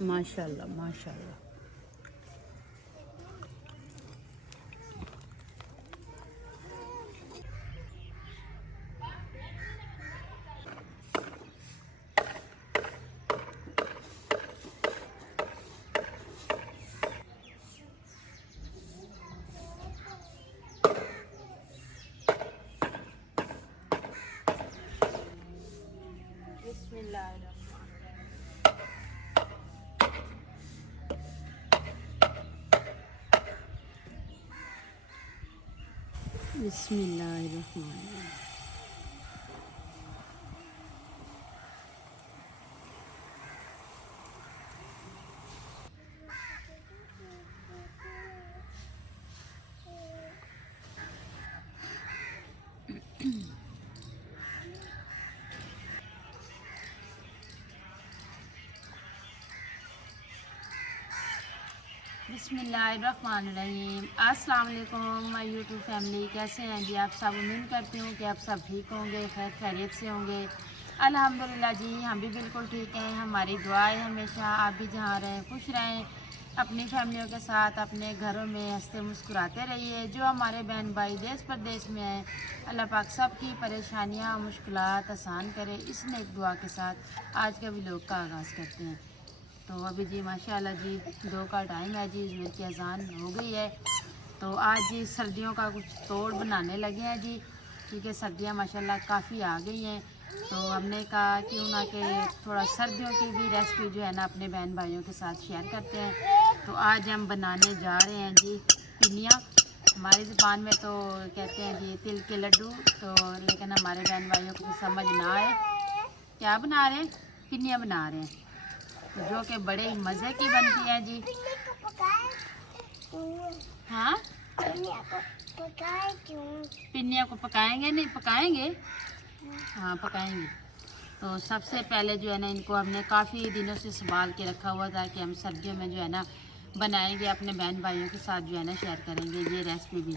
माशाल्लाह माशाल्लाह। बिस्मिल्लाहिर्रहमानिर्रहीम। बिस्मिल्लाहिर्रहमानिर्रहीम। अस्सलाम वालेकुम माय यूट्यूब फैमिली, कैसे हैं जी आप सब। उम्मीद करती हूँ कि आप सब ठीक होंगे, खैर खैरियत से होंगे। अल्हम्दुलिल्लाह जी हम भी बिल्कुल ठीक हैं। हमारी दुआ है हमेशा आप भी जहाँ रहें खुश रहें, अपनी फैमिलियों के साथ अपने घरों में हंसते मुस्कुराते रहिए। जो हमारे बहन भाई देश प्रदेश में हैं, अल्लाह पाक सब की परेशानियाँ मुश्किलात आसान करे। इस नेक दुआ के साथ आज का व्लॉग का आगाज़ करते हैं। तो अभी जी माशाल्लाह जी 2 का टाइम है जी, ज़ुहर की अज़ान हो गई है। तो आज जी सर्दियों का कुछ तोड़ बनाने लगे हैं जी, क्योंकि सर्दियाँ माशाल्लाह काफ़ी आ गई हैं। तो हमने कहा क्यों ना कि थोड़ा सर्दियों की भी रेसिपी जो है ना अपने बहन भाइयों के साथ शेयर करते हैं। तो आज हम बनाने जा रहे हैं जी पिनिया। हमारी ज़ुबान में तो कहते हैं जी तिल के लड्डू, तो लेकिन हमारे बहन भाइयों को समझ ना आए क्या बना रहे हैं, पिनिया बना रहे हैं जो कि बड़े ही मज़े की बनती है जी। हाँ पिनिया को पकाएंगे, नहीं पकाएंगे, हाँ पकाएंगे। तो सबसे पहले जो है ना इनको हमने काफ़ी दिनों से संभाल के रखा हुआ था कि हम सर्दियों में जो है ना बनाएंगे, अपने बहन भाइयों के साथ जो है ना शेयर करेंगे ये रेसिपी भी।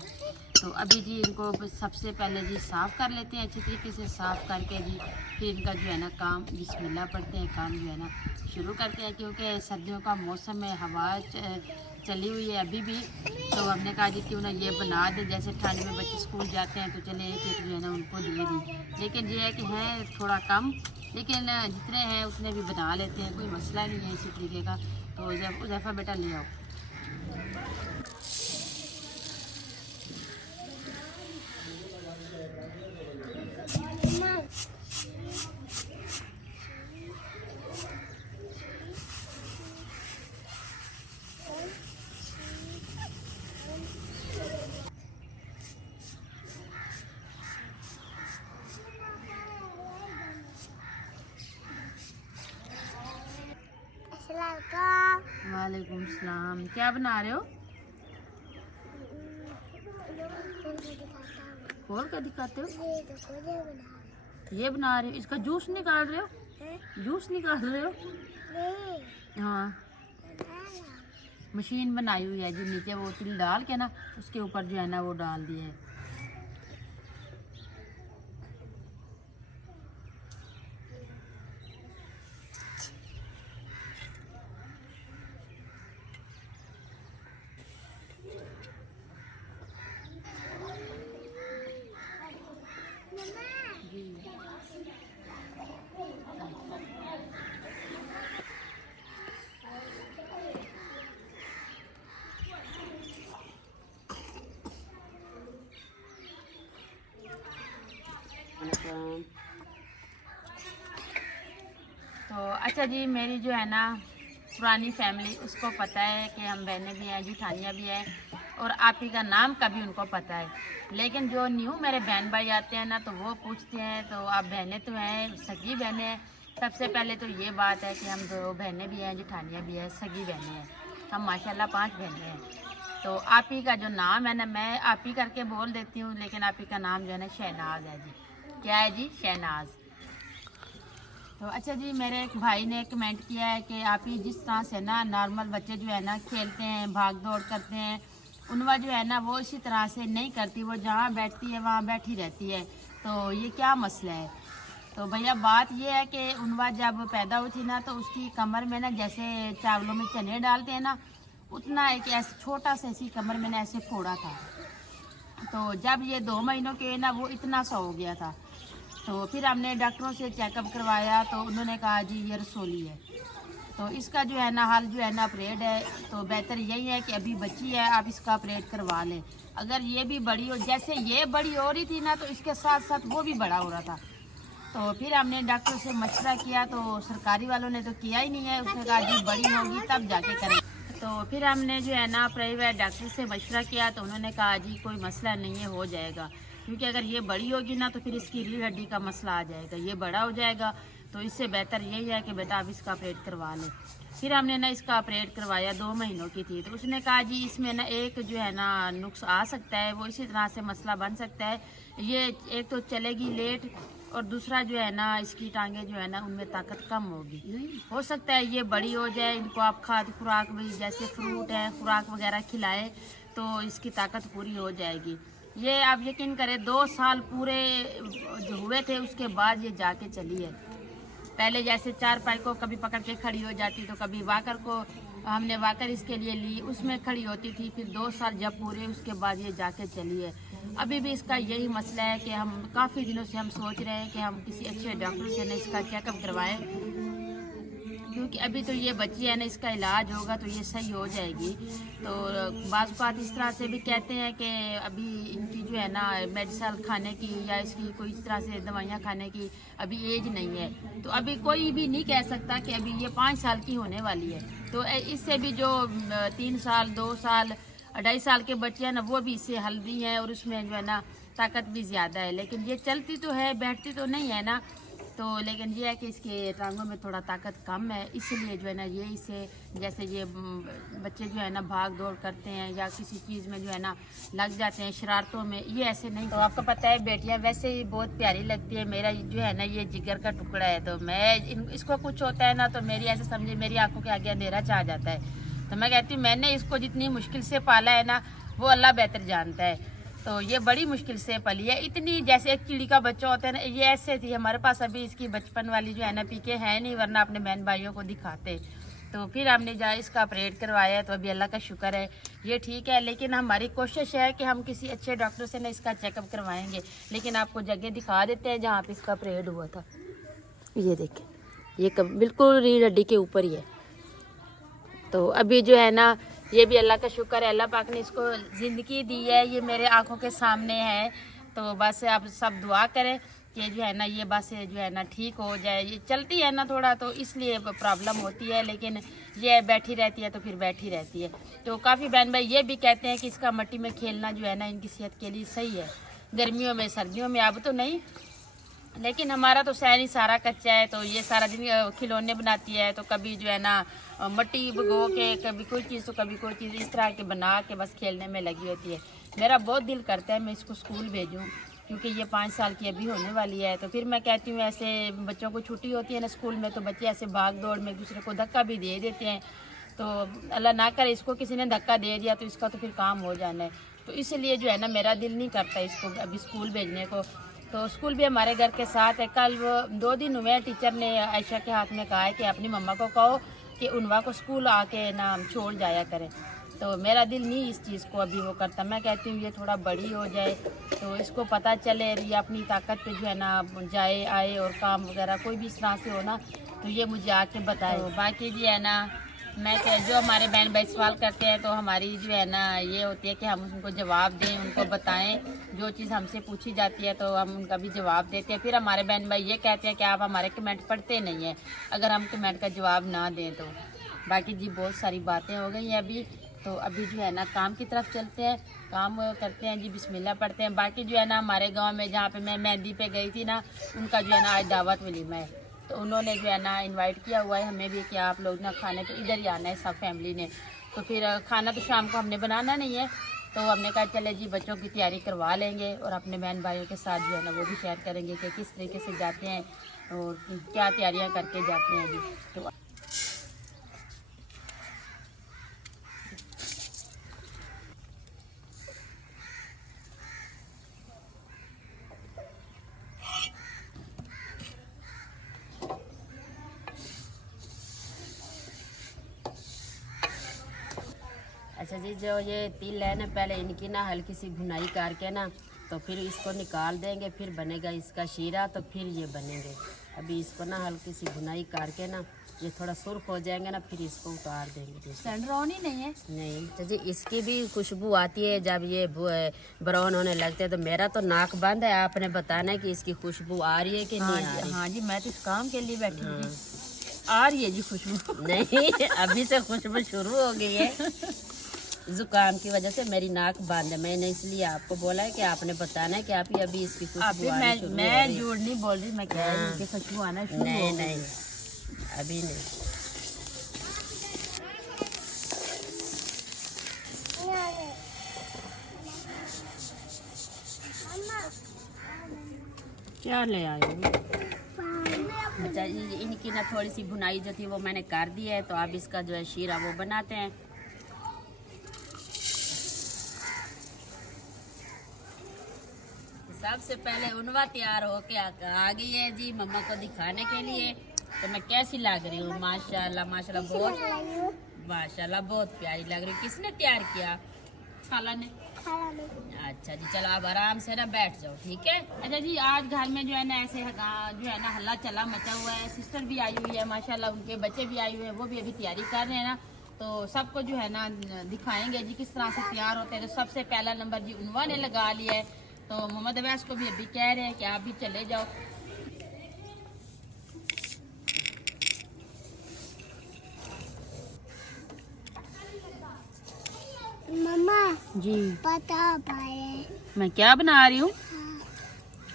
तो अभी जी इनको सबसे पहले जी साफ़ कर लेते हैं अच्छी तरीके से। साफ़ करके जी फिर इनका जो है ना काम बिस्मिल्लाह पढ़ते हैं, काम जो है ना शुरू करते हैं। क्योंकि सर्दियों का मौसम है, हवा चली हुई है अभी भी। तो हमने कहा जी क्यों ना ये बना दें, जैसे ठंड में बच्चे स्कूल जाते हैं तो चले एक एक जो है ना उनको दे दी। लेकिन ये है कि है थोड़ा कम, लेकिन जितने हैं उतने भी बना लेते हैं, कोई मसला नहीं है इसी तरीके का। तो उज़ैफ़ा बेटा ले आओ। वालेकुम सलाम। क्या बना रहे हो? खोल कर दिखाते हो? ये बना रहे हो, इसका जूस निकाल रहे हो? जूस निकाल रहे हो? हाँ मशीन बनाई हुई है जी, नीचे वो तिल डाल के ना उसके ऊपर जो है ना वो डाल दिया है। तो अच्छा जी मेरी जो है ना पुरानी फैमिली उसको पता है कि हम बहनें भी हैं, जेठानियाँ भी हैं, और आप ही का नाम का भी उनको पता है। लेकिन जो न्यू मेरे बहन भाई आते हैं ना तो वो पूछते हैं तो आप बहनें तो हैं, सगी बहनें हैं। सबसे पहले तो ये बात है कि हम 2 बहनें भी हैं, जेठानियाँ भी हैं, सगी बहनें हैं। हम माशाल्लाह 5 बहनें हैं। तो आप ही का जो नाम है ना मैं आप ही करके बोल देती हूँ, लेकिन आप ही का नाम जो है ना शहनाज है जी। क्या है जी? शहनाज। तो अच्छा जी मेरे एक भाई ने कमेंट किया है कि आप ही जिस तरह से ना नॉर्मल बच्चे जो है ना खेलते हैं, भाग दौड़ करते हैं, उनवा जो है ना वो इसी तरह से नहीं करती, वो जहाँ बैठती है वहाँ बैठी रहती है। तो ये क्या मसला है? तो भैया बात ये है कि उनवा जब पैदा हुई थी ना, तो उसकी कमर में ना जैसे चावलों में चने डालते हैं ना, उतना एक ऐसे छोटा सा ऐसी कमर में ना ऐसे फोड़ा था। तो जब ये 2 महीनों के ना वो इतना सा हो गया था। तो फिर हमने डॉक्टरों से चेकअप करवाया, तो उन्होंने कहा जी ये रसोली है। तो इसका जो है ना हाल जो है ना ऑपरेट है। तो बेहतर यही है कि अभी बच्ची है, आप इसका ऑपरेट करवा लें। अगर ये भी बड़ी हो, जैसे ये बड़ी हो रही थी ना, तो इसके साथ साथ वो भी बड़ा हो रहा था। तो फिर हमने डॉक्टर से मशवरा किया, तो सरकारी वालों ने तो किया ही नहीं है। उसने कहा जी बड़ी होगी तब जाके करें। तो फिर हमने जो है ना प्राइवेट डॉक्टर से मशवरा किया, तो उन्होंने कहा जी कोई मसला नहीं है, हो जाएगा। क्योंकि अगर ये बड़ी होगी ना, तो फिर इसकी रीढ़ हड्डी का मसला आ जाएगा, ये बड़ा हो जाएगा। तो इससे बेहतर यही है कि बेटा आप इसका ऑपरेट करवा लें। फिर हमने ना इसका ऑपरेट करवाया, 2 महीनों की थी। तो उसने कहा जी इसमें ना एक जो है ना नुक्स आ सकता है, वो इसी तरह से मसला बन सकता है। ये एक तो चलेगी लेट, और दूसरा जो है ना इसकी टांगे जो है ना उनमें ताकत कम होगी। हो सकता है ये बड़ी हो जाए, इनको आप खाद खुराक भी जैसे फ्रूट है खुराक वगैरह खिलाए, तो इसकी ताकत पूरी हो जाएगी। ये आप यकीन करें 2 साल पूरे जो हुए थे, उसके बाद ये जाके चली है। पहले जैसे 4 पाई को कभी पकड़ के खड़ी हो जाती, तो कभी वाकर को हमने वाकर इसके लिए ली, उसमें खड़ी होती थी। फिर 2 साल जब पूरे, उसके बाद ये जाके चली है। अभी भी इसका यही मसला है कि हम काफ़ी दिनों से हम सोच रहे हैं कि हम किसी अच्छे डॉक्टर से ना इसका चेकअप करवाएं, क्योंकि अभी तो ये बच्ची है ना, इसका इलाज होगा तो ये सही हो जाएगी। तो बाज़ बात इस तरह से भी कहते हैं कि अभी इनकी जो है ना मेडिसिन खाने की या इसकी कोई इस तरह से दवाइयाँ खाने की अभी एज नहीं है। तो अभी कोई भी नहीं कह सकता कि अभी ये 5 साल की होने वाली है। तो इससे भी जो 3 साल 2 साल 2.5 साल के बच्चे हैं ना, वो भी इससे हेल्दी हैं, और उसमें जो है ना ताकत भी ज़्यादा है। लेकिन ये चलती तो है, बैठती तो नहीं है ना। तो लेकिन ये है कि इसके टांगों में थोड़ा ताकत कम है, इसलिए जो है ना ये इसे जैसे ये बच्चे जो है ना भाग दौड़ करते हैं या किसी चीज़ में जो है ना लग जाते हैं शरारतों में, ये ऐसे नहीं। तो आपको पता है बेटियां वैसे ही बहुत प्यारी लगती है। मेरा जो है ना ये जिगर का टुकड़ा है। तो मैं इसको कुछ होता है ना, तो मेरी ऐसे समझे मेरी आंखों के आगे अंधेरा छा जाता है। तो मैं कहती हूँ मैंने इसको जितनी मुश्किल से पाला है ना, वो अल्लाह बेहतर जानता है। तो ये बड़ी मुश्किल से पली है। इतनी जैसे एक चिड़ी का बच्चा होता है ना, ये ऐसे थी। हमारे पास अभी इसकी बचपन वाली जो है ना पीके है नहीं, वरना अपने बहन भाइयों को दिखाते। तो फिर हमने जहाँ इसका ऑपरेट करवाया, तो अभी अल्लाह का शुक्र है ये ठीक है। लेकिन हमारी कोशिश है कि हम किसी अच्छे डॉक्टर से ना इसका चेकअप करवाएंगे। लेकिन आपको जगह दिखा देते हैं जहाँ पे इसका ऑपरेट हुआ था। ये देखें, ये बिल्कुल रीढ़ हड्डी के ऊपर ही है। तो अभी जो है ना ये भी अल्लाह का शुक्र है, अल्लाह पाक ने इसको ज़िंदगी दी है, ये मेरे आंखों के सामने है। तो बस आप सब दुआ करें कि जो है ना ये बस जो है ना ठीक हो जाए। ये चलती है ना थोड़ा, तो इसलिए प्रॉब्लम होती है, लेकिन ये बैठी रहती है तो फिर बैठी रहती है। तो काफ़ी बहन भाई ये भी कहते हैं कि इसका मिट्टी में खेलना जो है ना इनकी सेहत के लिए सही है, गर्मियों में सर्दियों में अब तो नहीं। लेकिन हमारा तो सहन ही सारा कच्चा है। तो ये सारा दिन खिलौने बनाती है, तो कभी जो है ना मिट्टी भिगो के, कभी कोई चीज़ तो कभी कोई चीज़ इस तरह के बना के बस खेलने में लगी होती है। मेरा बहुत दिल करता है मैं इसको स्कूल भेजूँ, क्योंकि ये 5 साल की अभी होने वाली है। तो फिर मैं कहती हूँ ऐसे बच्चों को छुट्टी होती है ना स्कूल में, तो बच्चे ऐसे भाग दौड़ में एक दूसरे को धक्का भी दे देते हैं। तो अल्लाह ना करे इसको किसी ने धक्का दे दिया तो इसका तो फिर काम हो जाना है। तो इसलिए जो है ना मेरा दिल नहीं करता इसको अभी स्कूल भेजने को। तो स्कूल भी हमारे घर के साथ है। कल वो 2 दिन हुए टीचर ने आयशा के हाथ में कहा है कि अपनी मम्मा को कहो कि उनवा को स्कूल आके ना छोड़ जाया करें। तो मेरा दिल नहीं इस चीज़ को अभी वो करता। मैं कहती हूँ ये थोड़ा बड़ी हो जाए तो इसको पता चले, ये अपनी ताकत पे जो है ना जाए आए, और काम वगैरह कोई भी इस तरह से हो ना तो ये मुझे आके बताए। तो बाकी जी है ना मैं जो हमारे बहन भाई सवाल करते हैं, तो हमारी जो है ना ये होती है कि हम उनको जवाब दें, उनको बताएं। जो चीज़ हमसे पूछी जाती है तो हम उनका भी जवाब देते हैं। फिर हमारे बहन भाई ये कहते हैं कि आप हमारे कमेंट पढ़ते नहीं हैं अगर हम कमेंट का जवाब ना दें तो। बाकी जी बहुत सारी बातें हो गई हैं अभी। तो अभी जो है ना काम की तरफ चलते हैं, काम करते हैं जी, बिस्मिल्लाह पढ़ते हैं। बाकी जो है ना हमारे गाँव में जहाँ पर मैं मेहंदी पे गई थी ना, उनका जो है ना आज दावत वलीमा है। तो उन्होंने जो है ना इनवाइट किया हुआ है हमें भी कि आप लोग ना खाने पे इधर ही आना है सब फैमिली ने। तो फिर खाना तो शाम को हमने बनाना नहीं है, तो हमने कहा चले जी बच्चों की तैयारी करवा लेंगे, और अपने बहन भाइयों के साथ जो है ना वो भी शेयर करेंगे कि किस तरीके से जाते हैं और क्या तैयारियां करके जाते हैं जी। तो अच्छा जी, जो ये तिल है ना, पहले इनकी ना हल्की सी भुनाई करके ना, तो फिर इसको निकाल देंगे, फिर बनेगा इसका शीरा, तो फिर ये बनेंगे। अभी इसको ना हल्की सी भुनाई करके ना, ये थोड़ा सुर्ख हो जाएंगे ना, फिर इसको उतार देंगे। सेंड्रोन ही नहीं है? नहीं अच्छा जी, इसकी भी खुशबू आती है जब ये ब्राउन होने लगते हैं। तो मेरा तो नाक बंद है, आपने बताना है कि इसकी खुशबू आ रही है कि नहीं आ रही। हाँ जी, मैं तो इस काम के लिए बैठी हूँ। आ रही है जी खुशबू? नहीं, अभी से खुशबू शुरू हो गई है। जुकाम की वजह से मेरी नाक बंद है, मैंने इसलिए आपको बोला है कि आपने बताना है कि आप अभी इसकी खुशबू आनी शुरू हो रही है। मैं झूठ नहीं बोल रही, मैं कह रही हूँ कि खुशबू आना शुरू हो गई है। नहीं, अभी नहीं। क्या ले आए हो? अच्छा, इनकी ना थोड़ी सी भुनाई जो थी वो मैंने कर दी है, तो अब इसका जो है शीरा वो बनाते हैं। सबसे पहले उनवा तैयार होके आ गई है जी मम्मा को दिखाने के लिए। तो मैं कैसी लग रही हूँ? माशाल्लाह माशाल्लाह, बहुत प्यारी लग रही है। किसने तैयार किया? खाला ने। अच्छा जी, चलो आप आराम से ना बैठ जाओ, ठीक है। अच्छा जी, आज घर में जो है ना ऐसे जो है ना हल्ला चला मचा हुआ है। सिस्टर भी आई हुई है माशाल्लाह, उनके बच्चे भी आए हुए हैं, वो भी अभी तैयारी कर रहे हैं ना। तो सबको जो है ना दिखाएंगे जी किस तरह से तैयार होते हैं। तो सबसे पहला नंबर जी उनवा ने लगा लिया है, तो मोहम्मद अवैस को भी अभी कह रहे हैं कि आप भी चले जाओ। मम्मा जी पता पाए मैं क्या बना रही हूँ?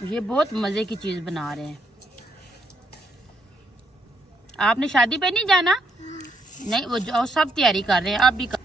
ये बहुत मज़े की चीज़ बना रहे हैं। आपने शादी पे नहीं जाना? नहीं, वो जो सब तैयारी कर रहे हैं, आप भी कर।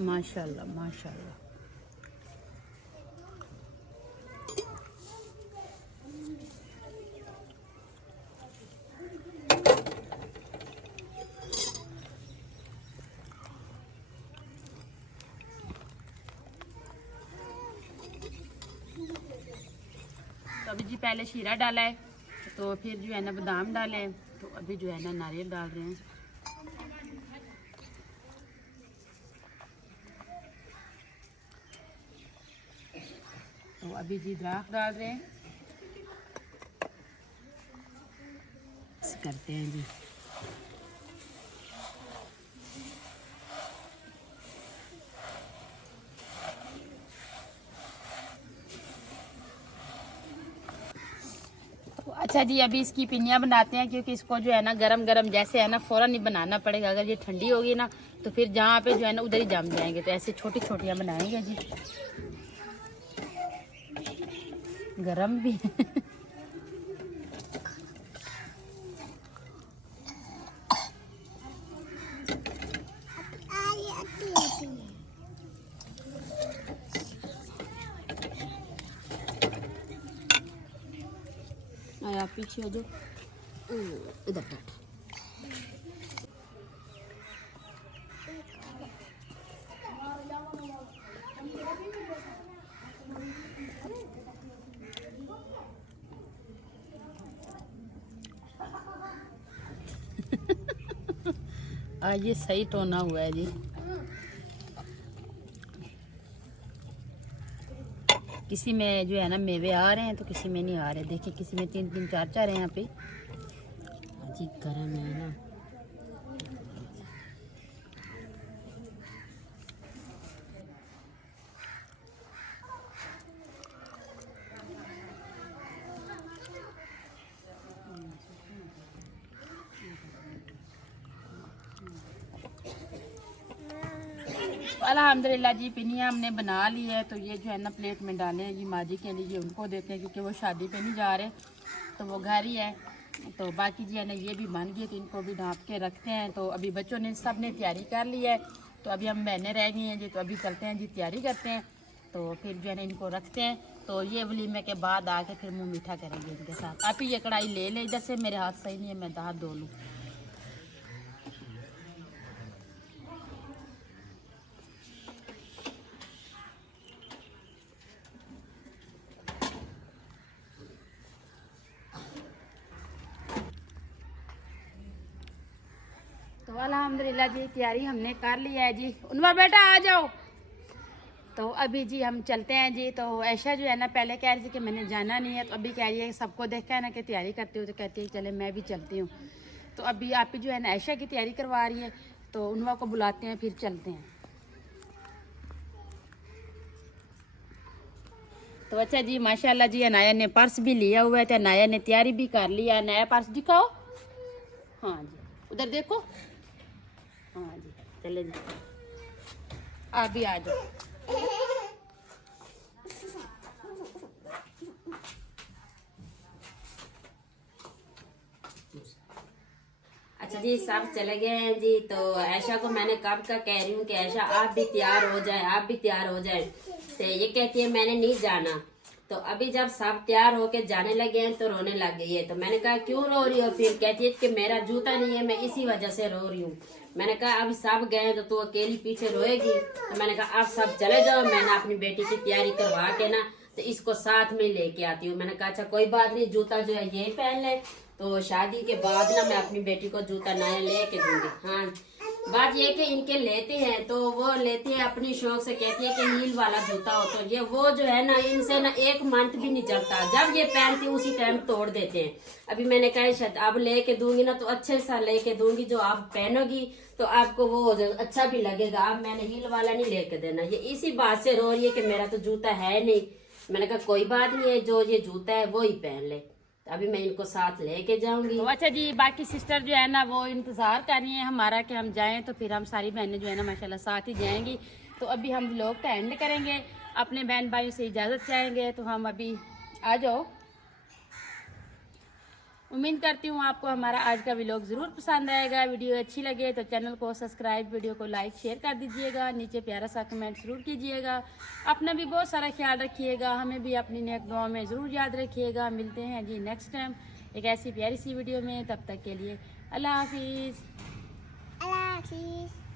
माशाल्लाह माशाल्लाह। तो अभी जी पहले शीरा डाला है, तो फिर जो है ना बादाम डाले हैं, तो अभी जो है ना नारियल डाल रहे हैं। तो अभी जी द्राख डाल रहे हैं। करते हैं जी। अच्छा जी, अभी इसकी पिनियाँ बनाते हैं, क्योंकि इसको जो है ना गरम गरम जैसे है ना फ़ौरन नहीं बनाना पड़ेगा। अगर ये ठंडी होगी ना तो फिर जहाँ पे जो है ना उधर ही जम जाएंगे। तो ऐसे छोटी छोटियाँ बनाएंगे जी, गरम भी। आया पीछे हो जाओ, इधर बैठ। आज ये सही टोना हुआ है जी। किसी में जो है ना मेवे आ रहे हैं, तो किसी में नहीं आ रहे। देखिए किसी में 3-3 4-4 है यहाँ पे जी। गर्म है ना। तो अल्हम्दुलिल्लाह जी पिनिया हमने बना ली है। तो ये जो है ना प्लेट में डाले हैं जी माजी के लिए, उनको देते हैं क्योंकि वो शादी पे नहीं जा रहे, तो वो घर ही है। तो बाकी जो है ना ये भी बन गए, तो इनको भी ढाँप के रखते हैं। तो अभी बच्चों ने सब ने तैयारी कर ली है, तो अभी हम बहनें रह गई हैं जी, तो अभी चलते हैं जी तैयारी करते हैं। तो फिर जो है ना इनको रखते हैं, तो ये वलीमे के बाद आके फिर मुँह मीठा करेंगे इनके साथ। आप ही ये कढ़ाई ले ले इधर से, मेरे हाथ सही नहीं है, मैं हाथ धो लूँ। तो अल्हम्दुलिल्लाह जी तैयारी हमने कर ली है जी। उनवा बेटा आ जाओ। तो अभी जी हम चलते हैं जी। तो ऐशा जो है ना पहले कह रही थी कि मैंने जाना नहीं है, तो अभी कह रही है सबको देखा है ना कि तैयारी करती हूँ, तो कहती है चले मैं भी चलती हूँ। तो अभी आप ही जो है ना ऐशा की तैयारी करवा रही है, तो उनवा को बुलाते हैं फिर चलते हैं। तो अच्छा जी माशाल्लाह जी अनाया ने पर्स भी लिया हुआ है, तो अनाया ने तैयारी भी कर लिया। नया पर्स दिखाओ। हाँ जी उधर देखो। हाँ जी चले जी, आप भी आ जाओ। अच्छा जी सब चले गए हैं जी। तो ऐशा को मैंने कब का कह रही हूँ कि ऐशा आप भी तैयार हो जाए, आप भी तैयार हो जाए, तो ये कहती है मैंने नहीं जाना। तो अभी जब सब तैयार होके जाने लगे हैं तो रोने लग गई है। तो मैंने कहा क्यों रो रही हो? फिर कहती है कि मेरा जूता नहीं है, मैं इसी वजह से रो रही हूँ। मैंने कहा अब सब गए तो तू अकेली पीछे रोएगी। तो मैंने कहा अब सब चले जाओ, मैंने अपनी बेटी की तैयारी करवा के ना तो इसको साथ में लेके आती हूँ। मैंने कहा अच्छा कोई बात नहीं, जूता जो है ये पहन ले, तो शादी के बाद ना मैं अपनी बेटी को जूता नया लेके दूंगी। हाँ बात ये कि इनके लेते हैं तो वो लेती है अपनी शौक से, कहती है कि हील वाला जूता हो, तो ये वो जो है ना इनसे ना एक मंथ भी नहीं चलता, जब ये पहनती उसी टाइम तोड़ देते हैं। अभी मैंने कहा शायद अब लेके दूंगी ना तो अच्छे सा लेके दूंगी, जो आप पहनोगी तो आपको वो अच्छा भी लगेगा। अब मैंने हील वाला नहीं लेके देना। ये इसी बात से रो रही है कि मेरा तो जूता है नहीं। मैंने कहा कोई बात नहीं है, जो ये जूता है वो ही पहन ले। अभी मैं इनको साथ लेके जाऊंगी। तो अच्छा जी बाकी सिस्टर जो है ना वो इंतज़ार कर रही है हमारा कि हम जाएं, तो फिर हम सारी बहनें जो है ना माशाल्लाह साथ ही जाएंगी। तो अभी हम व्लॉग का एंड करेंगे, अपने बहन भाइयों से इजाज़त चाहेंगे। तो हम अभी आ जाओ। उम्मीद करती हूँ आपको हमारा आज का व्लॉग ज़रूर पसंद आएगा। वीडियो अच्छी लगे तो चैनल को सब्सक्राइब, वीडियो को लाइक शेयर कर दीजिएगा, नीचे प्यारा सा कमेंट ज़रूर कीजिएगा। अपना भी बहुत सारा ख्याल रखिएगा, हमें भी अपनी नेक दुआ में ज़रूर याद रखिएगा। मिलते हैं जी नेक्स्ट टाइम एक ऐसी प्यारी सी वीडियो में, तब तक के लिए अल्लाह हाफिज़। अल्लाह हाफिज़।